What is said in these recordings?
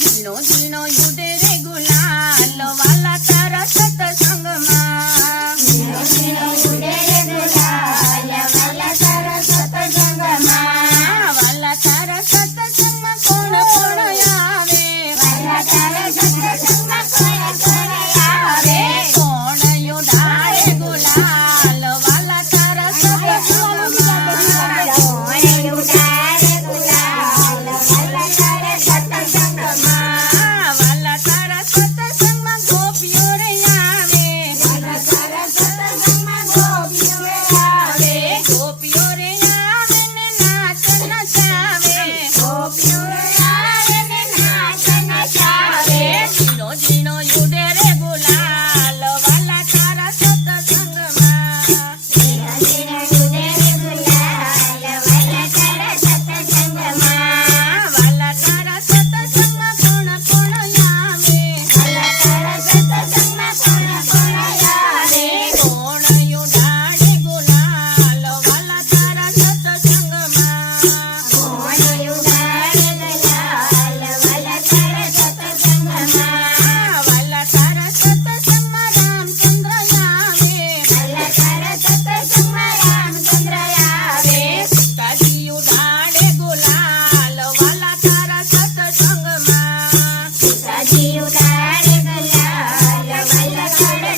ઝીણો ઝીણો યુડે રે ગુલાલ વાલા તારા સત્સંગમાં ઝીણો ઝીણો યુડે રે ગુલાલ વાલા તારા સત્સંગમાં વાલા તારા સત્સંગમાં કોણ કોણ આવે વાલા તારા સત્સંગમાં કોણ કોણ આવે કોણ યુડાળે ગુલાલ વાલા તારા સત્સંગમાં કોણ યુડાળે ગુલાલ વાલા તારા સત્સંગમાં વાલા તારા સત્સંગમાં ગોપીઓ રે આવે વાલા તારા સત્સંગમાં ગોપીઓ રે આવે ગોપીઓ રે આવે ને નાચ નચાવે ગોપીઓ રે આવે ને નાચ નચાવે ઝીણો ઝીણો યુડે રે ગુલાલ વાલા તારા સત્સંગમાં ઝીણો ઝીણો યુડે રે ગુલાલ વાલા તારા સત્સંગમાં વાલા તારા સત્સંગમાં કોણ કોણ આવે વાલા તારા સત્સંગમાં કોણ કોણ આવે કોણ યુડાળે ગુલાલ વાલા તારા સત્સંગમાં કોણ યુડાળે ગુલાલ વાલા તારા સત્સંગમાં વાલા તારા સત્સંગમાં રામચંદ્ર આવે વાલા તારા સત્સંગમાં રામચંદ્ર આવે સીતાજી યુડાળે ગુલાલ વાલા તારા સત્સંગમાં સીતાજી યુડાળે ગુલાલ વાલા તારા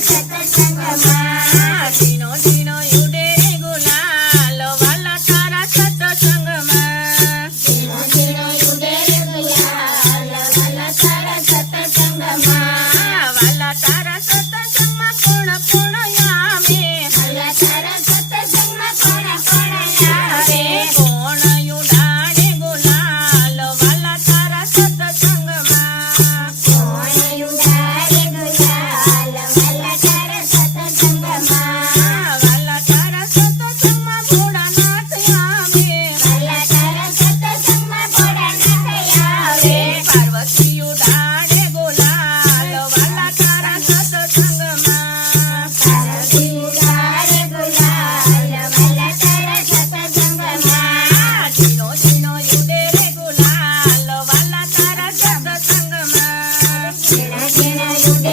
સત્સંગમાં ઝીણો ઝીણો યુડે રે ગુલાલ વાલા તારા સત્સંગમાં ઝીણો ઝીણો યુડે રે ગુલાલ વાલા તારા સત્સંગમાં વાલા તારા સત્સંગમાં કોણ કોણ આવે વાલા તારા સત્સંગમાં કોણ કોણ આવે કોણ યુડાળે ગુલાલ વાલા તારા સત્સંગમાં કોણ યુડાળે ગુલાલ વાલા તારા સત્સંગમાં વાલા તારા સત્સંગમાં ભોળાનાથ આવે વાલા તારા સત્સંગમાં ભોળાનાથ આવે પાર્વતી યુડાળે ગુલાલ વાલા તારા સત્સંગમાં પાર્વતી યુડાળે ગુલાલ વાલા તારા સત્સંગમાં ઝીણો ઝીણો યુડે રે ગુલાલ વાલા તારા સત્સંગમાં ઝીણો ઝીણો યુડે